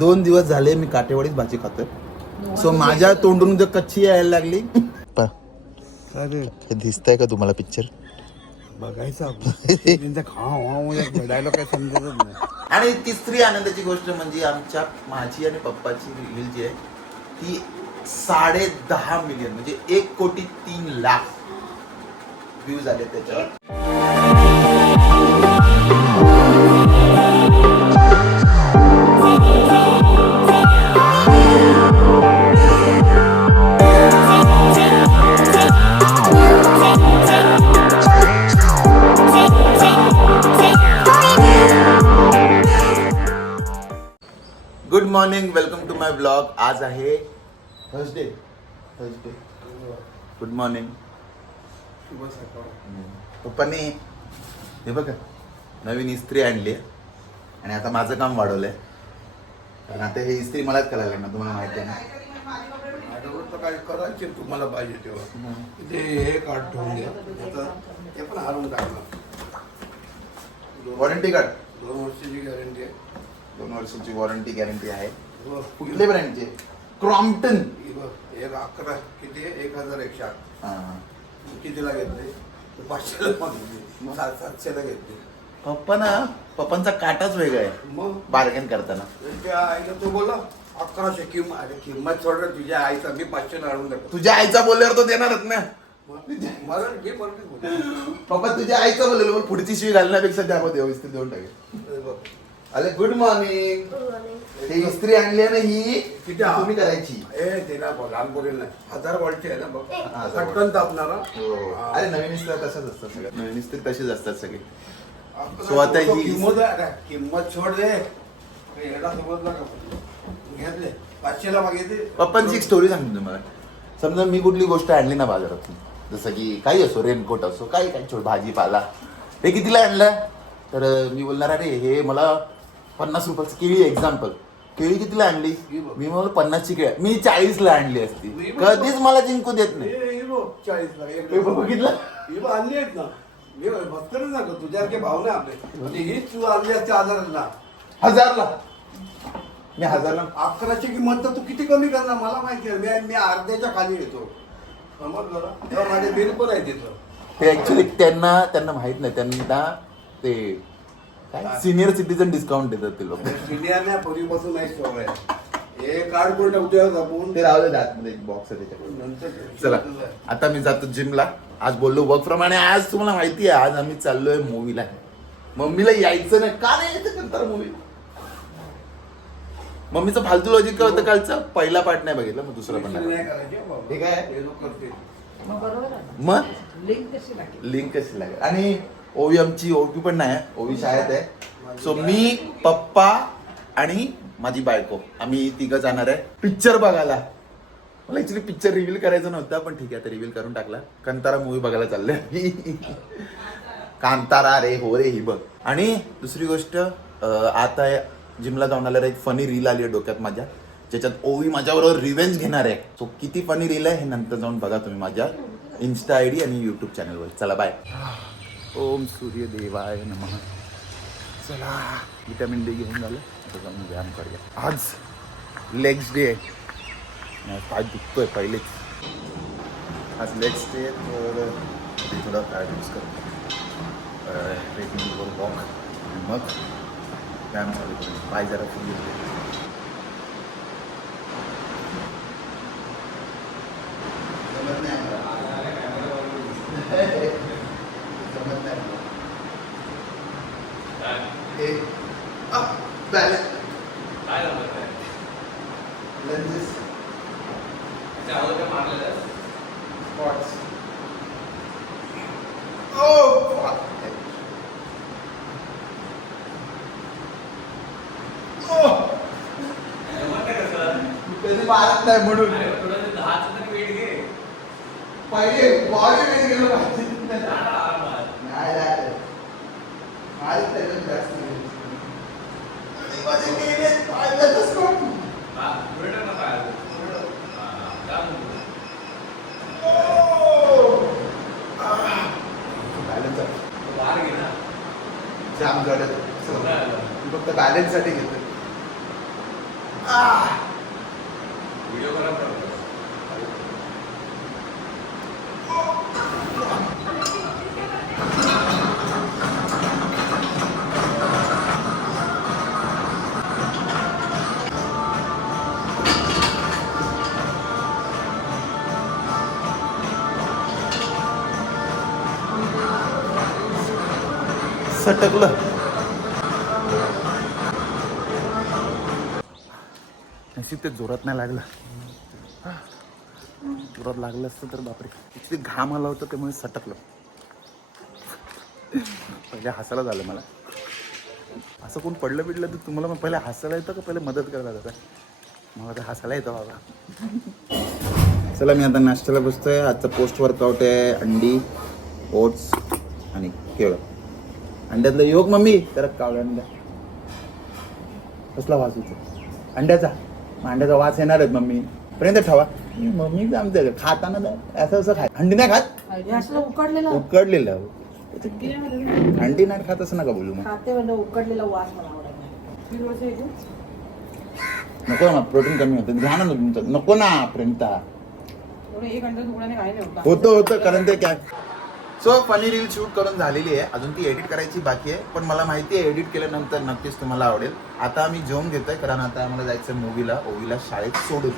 दोन दिवस झाले मी काटेवाडीच भाजी खातोय. सो माझ्या तोंडून जर कच्ची यायला लागली अरे. दिसतंय का तुम्हाला पिक्चर बघायचं काय समजतच नाही. आणि तिसरी आनंदाची गोष्ट म्हणजे आमच्या माझी आणि पप्पाची रील जी आहे ती साडे दहा मिलियन म्हणजे एक कोटी तीन लाख व्ह्यूज आले त्याच्यावर. Morning welcome to my blog आज आहे थर्सडे थर्सडे गुड मॉर्निंग पप्पाने हे बघा नवीन इस्त्री आणली आहे. आणि आता माझं काम वाढवलंय. कारण आता हे इस्त्री मलाच करायला लागणार तुम्हाला माहिती आहे ना? काय करायचे तुम्हाला पाहिजे तेव्हा. ते हे कार्ड ठेवून घ्या ते पण हरवून टाकलं वॉरंटी कार्ड दोन वर्षाची गॅरंटी आहे. दोन वर्षाची वॉरंटी गॅरंटी आहे. बघ, कुठले ब्रँडचे क्रॉम्प्टन ही एक अकरा किती? एक हजार एकशे आठ. हां. कितीला घेतले? पाचशेला मागितले सात सातशेला घेतले. पप्पा ना पप्पांचा काटाच वेगळा आहे. मग? बार्गेन करताना. त्या आईला तो बोला अकराशे किंमत अरे किंमत सोड रे तुझ्या आईचा मी पाचशे लाडून टाकतो तुझ्या आईचा बोलल्यावर तो देणारच ना. मला जे पप्पा तुझ्या आईचा बोललेलं बोल पुढची शिवी घालण्यापेक्षा त्यामध्ये व्यवस्थित देऊन टाकेल. अरे गुड मॉर्निंग हे इस्त्री आणली आहे ना ही? किती? हा? तुम्ही करायची. ए ते ना बघ, लहान पोरीला नाही. हजार वॉल्टची आहे ना बघ. हा, पटकन तापणारा. अरे नवीन इस्त्री तशाच असतात सगळ्या. नवीन इस्त्री तशीच असतात सगळे. आपण So आता तो ही- किंमत आहे, अरे, किंमत सोड दे अरे, याला समजलं का घेतले पाचशेला मागितले. पप्पांची एक स्टोरी सांगतो तुम्हाला. समजा मी कुठली गोष्ट आणली ना बाजारातून. जसं की काही असो रेनकोट असो काही काही छोट भाजीपाला. हे कितीला आणलं? तर मी बोलणार अरे हे मला पन्नास रुपयाची केळी एक्झाम्पल केळी कितीला आणली? मी मला पन्नासची केळी. मी चाळीसला आणली असती. कधीच मला जिंकू देत नाही. बघितलं? आणली आहेत ना. तुझ्यासारखे भाव नाही आपले. म्हणजे हीच तू आणली असते हजाराला. हजारला. मी हजारला. अकराची किंमत तर तू किती कमी करणार? मला माहिती आहे. मी मी अर्ध्याच्या खाली येतो. समज जरा. तेव्हा माझे बिल पण आहे तिथं. ते ऍक्च्युली त्यांना त्यांना माहीत नाही. त्यांना ते सिनियर सिटीजन डिस्काउंट देतात ते लोक. सिनियरने पूर्वीपासून नाही सवय हे कार्ड कोण आपण ते राहू दे आतमध्ये एक बॉक्स आहे त्याच्याकडे. चला आता मी जातो जिमला आज बोललो वर्क फ्रॉम आणि आज तुम्हाला माहिती आहे आज आम्ही चाललोय मूवीला मम्मीला यायचं नाही. का नाही यायचं कंटाळ मूवी मम्मीचं फालतू लॉजिक काय होतं कालचं? पहिला पार्ट नाही बघितला मग दुसरा पण नाही. हे काय? हे लोक करतील. मग बरोबर आहे. मग? लिंक कशी लागेल? लिंक कशी लागेल? आणि ओवी आमची ओवी पण नाही ओवी शाळेत आहे. सो मी पप्पा आणि माझी बायको. आम्ही तिघं जाणार आहे. पिक्चर बघायला. मला ऍक्च्युली पिक्चर रिव्हील करायचा नव्हता पण ठीक आहे आता रिव्हील करून टाकला. कंतारा मूवी बघायला चाललंय कांतारा रे हो रे ही बघ. आणि दुसरी गोष्ट आता जिमला जाऊन आल्यावर एक फनी रील आली आहे डोक्यात माझ्या. ज्याच्यात ओवी माझ्याबरोबर रिव्हेंज घेणार आहे. सो किती फनी रील आहे हे नंतर जाऊन बघा तुम्ही माझ्या इन्स्टा आय डी आणि यूट्यूब चॅनलवर चला बाय ओम सूर्य देवाय नमः। चला. विटॅमिन डी घेऊन झालं. आता जाऊन व्यायाम करूया. आज लेग्स डे आहे. पाय दुखतोय पहिलेच. आज लेग्स डे तर आधी थोडा पॅड यूज करतो ट्रेकिंगवर वॉक आणि मग व्यायाम चालू करू पाय जरा फुल जमत नाही मला. जमत नाही मला. हे up balance lenses spots oh fuck oh नाही म्हणून. पहिले बॉडी वेट गेलो पाहिजे. नाही त्याच्यात जास्त माझे गेले. जाम गडत फक्त बॅलन्ससाठी घेतो सटकलं. नशीब ते जोरात नाही लागलं. जोरात लागलं असतं तर बापरे. किती घाम आला होता त्यामुळे सटकलं. पहिले हसायला झालं मला. असं कोण पडलं बिडलं तर तुम्हाला मग पहिले हसायला येतं का पहिले मदत करायला जातं? मला तर हसायला येतं बाबा. चला मी आता नाश्त्याला बसतोय. आजचं पोस्ट वर्कआउट आहे अंडी ओट्स आणि केळं. अंड्यातलं योग मम्मी तर कावळ्या अंड्या कसला वास होतो अंड्याचा? अंड्याचा वास येणार आहेत मम्मी. पर्यंत ठेवा. मम्मी आमचं खाताना ना असं असं खाय. अंडी नाही खात? उकडलेलं. उकडलेलं. अंडी नाही खात असं नका बोलू मग. उकडलेला वास. नको ना प्रोटीन कमी होतं. घ्या ना तुमचं. नको ना प्रेमता होतं. होतं कारण ते काय सो फनी रील शूट करून झालेली आहे. अजून ती एडिट करायची बाकी आहे. पण मला माहिती आहे एडिट केल्यानंतर नक्कीच तुम्हाला आवडेल. आता आम्ही जेवून घेतोय कारण आता आम्हाला जायचं मूवीला ओवीला शाळेत सोडून.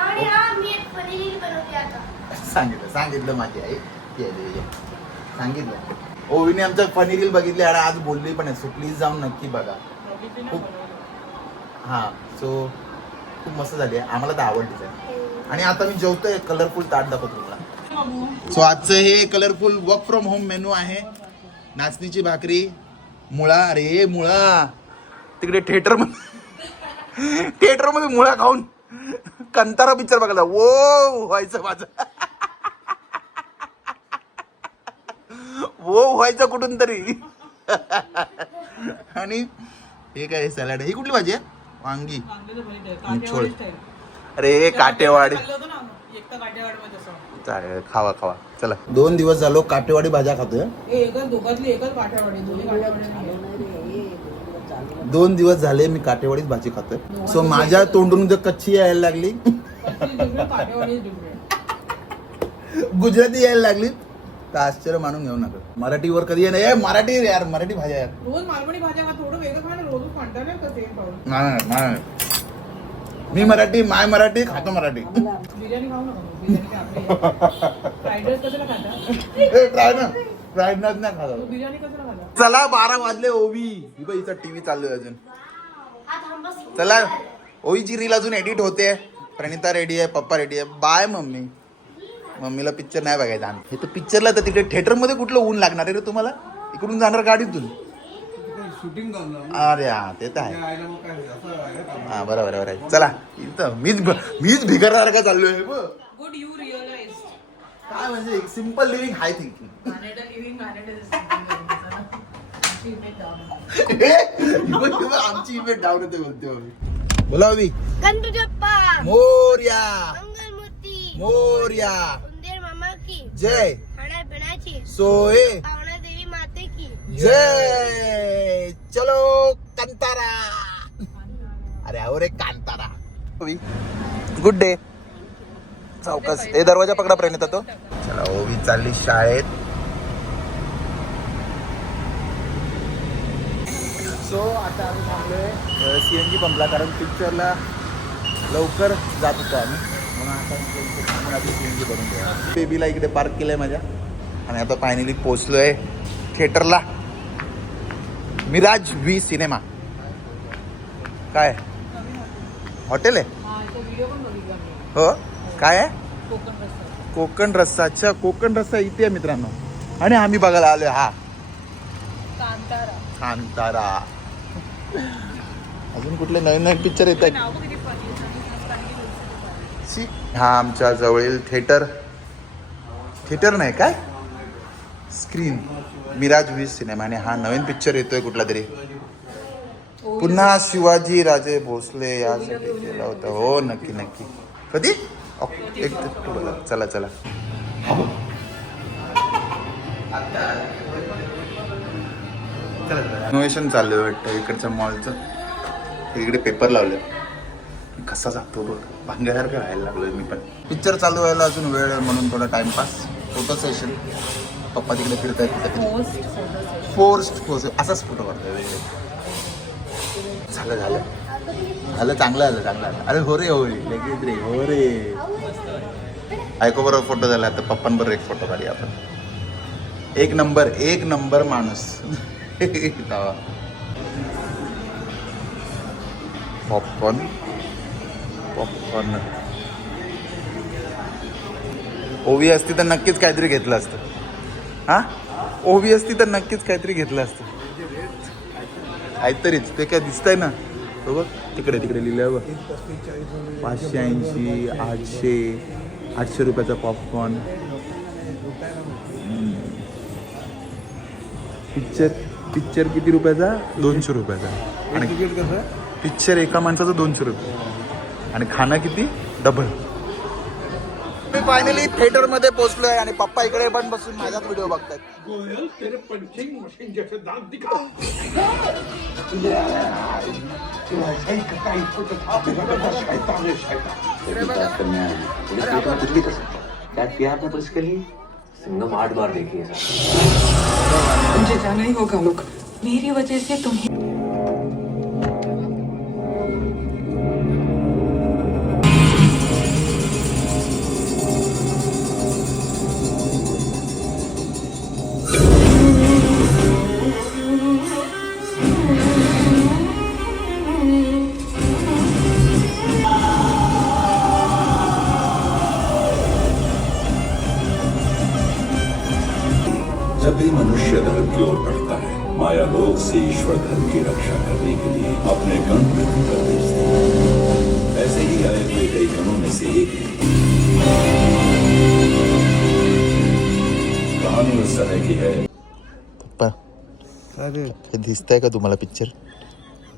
आणि हा मी एक पनीर बनवते आता. सांगितलं सांगितलं माझी आई ये ये, ये. सांगितलं. ओवीने आमच्या फनी रील बघितली. आणि आज बोलली पण आहे. सो प्लीज जाऊन नक्की बघा. खूप हां सो खूप मस्त झाली आहे. आम्हाला तर आवडलीच आहे. आणि आता मी जेवतोय कलरफुल ताट दाखवतो तुम्हाला सो आजचं हे colourful work from home menu आहे. नाचणीची भाकरी मुळा अरे मुळा. तिकडे थिएटरमध्ये थिएटरमध्ये मुळा खाऊन कंतारा पिक्चर बघायला. वो व्हायचं माझं. वो व्हायचं कुठून तरी. आणि हे काय सॅलड ही कुठली भाजी आहे? वांगी. छोळ अरे काटेवाडी. चालेल खावा खावा. चला. दोन दिवस झालो काटेवाडी भाज्या खातोय. हे एकच एकच दोन्ही. दोन दिवस झाले मी काटेवाडीच भाजी खातोय. सो माझ्या तोंडून जर कच्ची यायला लागली. गुजराती यायला लागली. तर आश्चर्य मानून घेऊ नका. मराठीवर कधी येणार? ए मराठी यार मराठी भाज्या यार. रोज मालवणी भाज्या थोडं वेगळं खा ना रोज खाणार नाही का सेम पाऊल नाही, नाही. मी मराठी माय मराठी खातो मराठी. ट्राय ना चला बारा वाजले ओवी. ही बघ हिचा टीव्ही चालू आहे अजून. हा चला ओवीची रील अजून एडिट होते. प्रणिता रेडी आहे पप्पा रेडी आहे. Bye mummy. मम्मीला पिक्चर नाही बघायचा. आम्ही हे तर पिक्चरला तर तिकडे थिएटरमध्ये कुठलं ऊन लागणार आहे रे तुम्हाला? इकडून जाणार गाडीतून. शूटिंग अरे हा ते तर आहे. का? हा बरोबर बरोबर आहे. चला इथं मीच मीच भिकारसारखा चाललोय? बघ. गुड यू रिअलाइज काय म्हणजे एक सिंपल लिव्हिंग हाय थिंकिंग आमची इमेज डाऊन होते बोलते बोला ओवी गणपती बाप्पा मोर्या. मंगलमूर्ती. मोर्या. उंदीर मामा की. जय. खाण्या पिण्याची सोये जय! चलो कंतारा! अरे और एक कांतारा। गुड डे चौकस. ए दरवाजा पकडा प्रणिता तो. चला ओवी चालली शाळेत. सो आता आम्ही थांबलोय सी एन जी पंपला कारण पिक्चरला लवकर जात होतो आम्ही. म्हणून आता आधी सी एन जी घ्या बेबीला इकडे पार्क केलंय माझ्या. आणि आता फायनली पोचलोय थिएटरला मिराज व्ही सिनेमा. काय? हॉटेल आहे? हो काय आहे? कोकण रस्सा. अच्छा कोकण रस्सा इथे आहे मित्रांनो. आणि आम्ही बघायला आलोय हा. कांतारा. अजून कुठले नवीन नवीन पिक्चर येत आहेत. सी हा आमच्या जवळील थिएटर थिएटर नाही काय? स्क्रीन मिराज व्ही सिनेमा आणि हा नवीन पिक्चर येतोय कुठला तरी. पुन्हा शिवाजी राजे भोसले यासाठी केला होता. हो नक्की नक्की. कधी? एक चला चला. इनोव्हेशन चालू आहे वाटतं इकडच्या मॉलचं इकडे पेपर लावले कसा जातो बघ. भांग्यासारखं राहायला लागलोय मी पण. पिक्चर चालू व्हायला अजून वेळ आहे म्हणून थोडा टाइमपास फोटो सेशन पप्पा तिकडे पोस्ट फोटो फोर्स्ड पोज असाच फोटो काढतोय वेगळे. झालं झालं. झालं चांगलं आलं चांगलं आलं अरे हो रे हो रे. लगेच रे हो रे. ऐको बरोबर फोटो झाला आता. पप्पांबरोबर एक फोटो काढूया आपण. एक नंबर एक नंबर माणूस. पॉपकॉर्न. पॉपकॉर्न. ओवी असती तर नक्कीच काहीतरी घेतलं असतं. हा? असती तर नक्कीच काहीतरी घेतलं असतं. काहीतरीच. ते काय दिसतंय ना. बघ तिकडे तिकडे लिहिलंय बघ. पाचशे ऐंशी आठशे आठशे रुपयाचा पॉपकॉर्न पिक्चर पिक्चर किती रुपयाचा? दोनशे रुपयाचा. आणि पिक्चर एका माणसाचं दोनशे रुपये. आणि खाणं किती? डबल मी फायनली थिएटरमध्ये पोहोचलोय आणि पप्पा इकडे पण बसून माझाच व्हिडिओ बघतायत. क्या किया आपने तो इसके लिए सिंगम आठ बार देखी है सर मुझे जाना ही होगा लोग मेरी वजह से तुम दिसतंय का तुम्हाला पिक्चर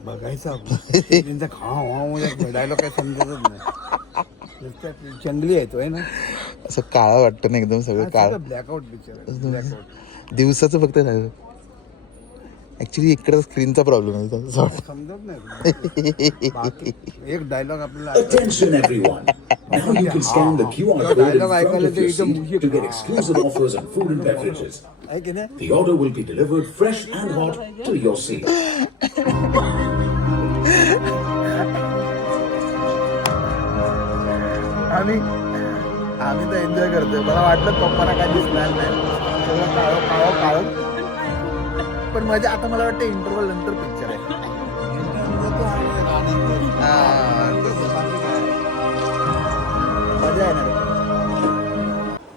बघायचं त्यांचा खावा डायलॉग काय समजतच नाही. जंगली आहे तो आहे ना? असं काळा वाटतं ना एकदम सगळं काळ. ब्लॅकआउट पिक्चर दिवसाचं फक्त ऍक्च्युली इकडे स्क्रीनचा प्रॉब्लेम आहे. समजत नाही बाकी एक डायलॉग आपल्याला Attention everyone! Now you can scan the QR Yeah, code in dialogue front ऐकायला of ते your एकदम seat मुझे- to get exclusive offers on food and beverages. आहे की नाही The order will be delivered fresh and hot to your seat. आम्ही आम्ही तर एन्जॉय करतोय मला वाटलं काय दिसणार नाही सगळं काळो काळो काळो पण माझ्या आता मला वाटतं इंटरव्हल नंतर पिक्चर आहे. हा. मजा येणार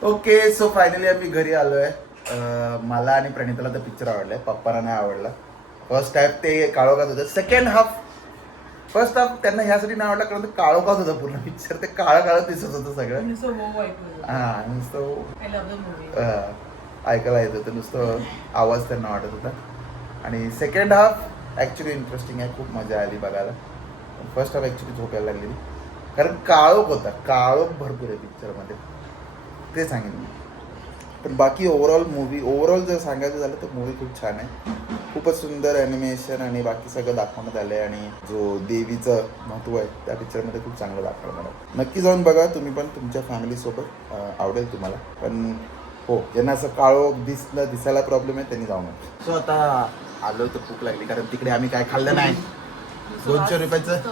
ओके सो फायनली आम्ही घरी आलोय. मला आणि प्रणिताला तर पिक्चर आवडलाय. पप्पाला नाही आवडला. फर्स्ट हाफ ते काळोखात होतं. सेकंड हाफ फर्स्ट हाफ त्यांना ह्यासाठी नाही आवडला कारण ते काळोखात होतं पूर्ण पिक्चर ते काळं काळं दिसत होतं सगळं. हा नुसतं ऐकायला येत होतं. नुसतं आवाज त्यांना वाटत होता. आणि सेकंड हाफ ॲक्च्युली इंटरेस्टिंग आहे. खूप मजा आली बघायला. फर्स्ट हाफ ॲक्च्युली झोपायला लागलेली कारण काळोख होता. काळोख भरपूर आहे पिक्चरमध्ये ते सांगेन मी. पण बाकी ओव्हरऑल मूवी ओव्हरऑल जर सांगायचं झालं तर मूवी खूप छान आहे. खूपच सुंदर ॲनिमेशन आणि बाकी सगळं दाखवण्यात आलं आहे आणि जो देवीचं महत्त्व आहे त्या पिक्चरमध्ये खूप चांगलं दाखवलं मला. नक्की जाऊन बघा. तुम्ही पण तुमच्या फॅमिलीसोबत आवडेल तुम्हाला. पण हो. ज्यांना असं काळोख दिसलं दिसायला प्रॉब्लेम आहे त्यांनी जाऊ नका सो आता आलो तर भूक लागली कारण तिकडे आम्ही काय खाल्लं नाही. दोनशे रुपयाचं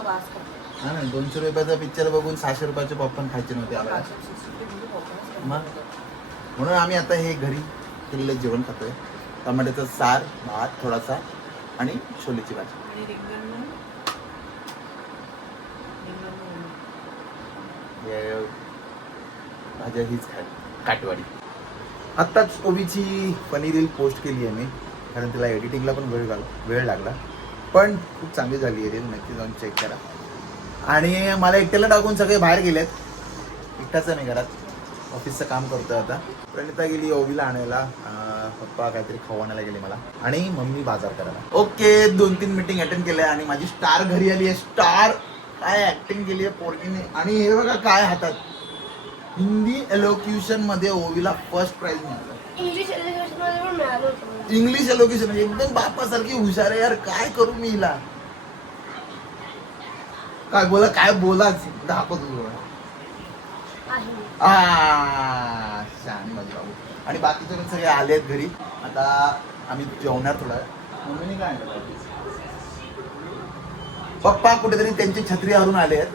हा ना दोनशे रुपयाचा पिक्चर बघून सहाशे रुपयाचे पॉपकॉर्न खायचे नव्हते आम्हाला. मग? म्हणून आम्ही आता हे घरी केलेलं जेवण खातोय. टमाट्याचं सार भात थोडासा आणि छोलेची भाजी. हे भाज्या हीच खाय काटवाडी. आत्ताच ओबीची पनीर रील पोस्ट केली आहे मी. कारण तिला एडिटिंगला पण वेळ लागला वेळ लागला. पण खूप चांगली झाली आहे रील नक्की जाऊन चेक करा. आणि मला एकट्याला टाकून सगळे बाहेर गेलेत. एकटाच आहे मी घरात. ऑफिसचं काम करतोय आता. प्रणिता गेली ओवीला आणायला. पप्पा काहीतरी खाऊ आणायला गेले मला. आणि मम्मी बाजार करायला. ओके दोन तीन मिटिंग अटेंड केल्या आणि माझी स्टार घरी आली आहे. स्टार काय ऍक्टिंग केली आहे पोरगीने. आणि हे बघा काय हातात. हिंदी एलोक्युशनमध्ये ओवीला फर्स्ट प्राइज मिळालं. इंग्लिश एज्युकेशनमध्ये पण मिळालं होतं इंग्लिश एलोक्युशन एकदम बापासारखी हुशार आहे यार काय करू मी हिला? काय बोला काय बोला दाखव तुझं आहे. आ, छान बाबू. आणि बाकीचे पण सगळे आले आहेत घरी. आता आम्ही जेवणार थोडा वेळ. मम्मीने काय आणलं? पप्पा कुठेतरी त्यांची छत्री हरून आले आहेत.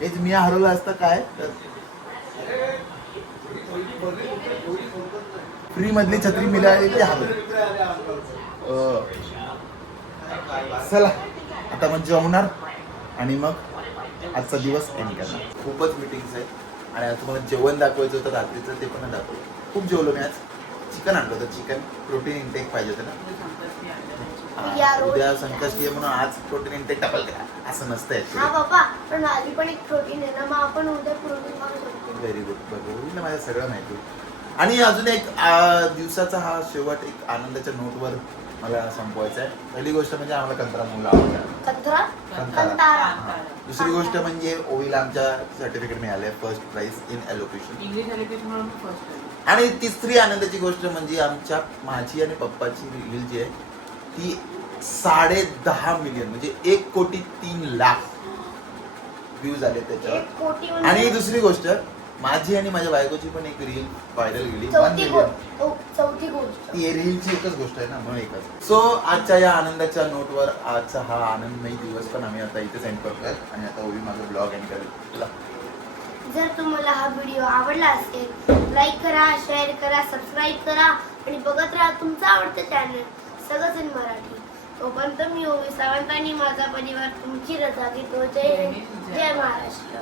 हेच मी हरवलं असतं काय तर फ्री मधली छत्री मिळाली ती अं, चला आता मग जेवणार आणि मग आजचा दिवस एंड करणार. खूपच मिटिंग्स आहेत. आणि आज तुम्हाला जेवण दाखवायचं होतं रात्रीचं ते पण दाखवलं खूप जेवलो मी आज. चिकन आणलं होतं चिकन. प्रोटीन इंटेक पाहिजे होतं ना. उद्या. संकष्टी आहे म्हणून आज प्रोटीन इंटेक डबल करा. असं नसतं पण माझी पण एक प्रोटीन आहे ना मग आपण उद्या प्रोटीन व्हेरी गुड बरोबर होईल ना माझं सगळं माहिती. आणि अजून एक दिवसाचा हा शेवट एक आनंदाच्या नोटवर मला संपवायचा आहे. पहिली गोष्ट म्हणजे आम्हाला कंत्रा मुलं कंत्रा. दुसरी गोष्ट म्हणजे ओवीला आमच्या सर्टिफिकेट मिळाले फर्स्ट प्राइज इन एलोकेशन आणि तिसरी आनंदाची गोष्ट म्हणजे आमच्या माझी आणि पप्पाची रील जी आहे ती साडे दहा मिलियन म्हणजे एक कोटी तीन लाख व्ह्यूज आले त्याच्यावर. कोटी आणि म्हणजे दुसरी गोष्ट माझी आणि माझ्या बायकोची पण एक रील व्हायरल गेली. चौथी गोष्ट चौ- चौथी गोष्ट. ती रीलची एकच गोष्ट आहे ना म्हणून एकच. सो आजच्या या आनंदाच्या नोटवर आजचा हा आनंदमयी दिवस पण आम्ही आता इथेच एंड करतोय. आणि आता ओवी माझा ब्लॉग एंड करेल. जर तुम्हाला हा व्हिडिओ आवडला असेल लाईक करा शेअर करा सबस्क्राईब करा आणि बघत राहा तुमचं आवडतं चॅनल सगळंच इन मराठी. तोपर्यंत मी ओवी सावंत आणि माझा परिवार तुमची रजा घेतो. जय हिंद, जय महाराष्ट्र.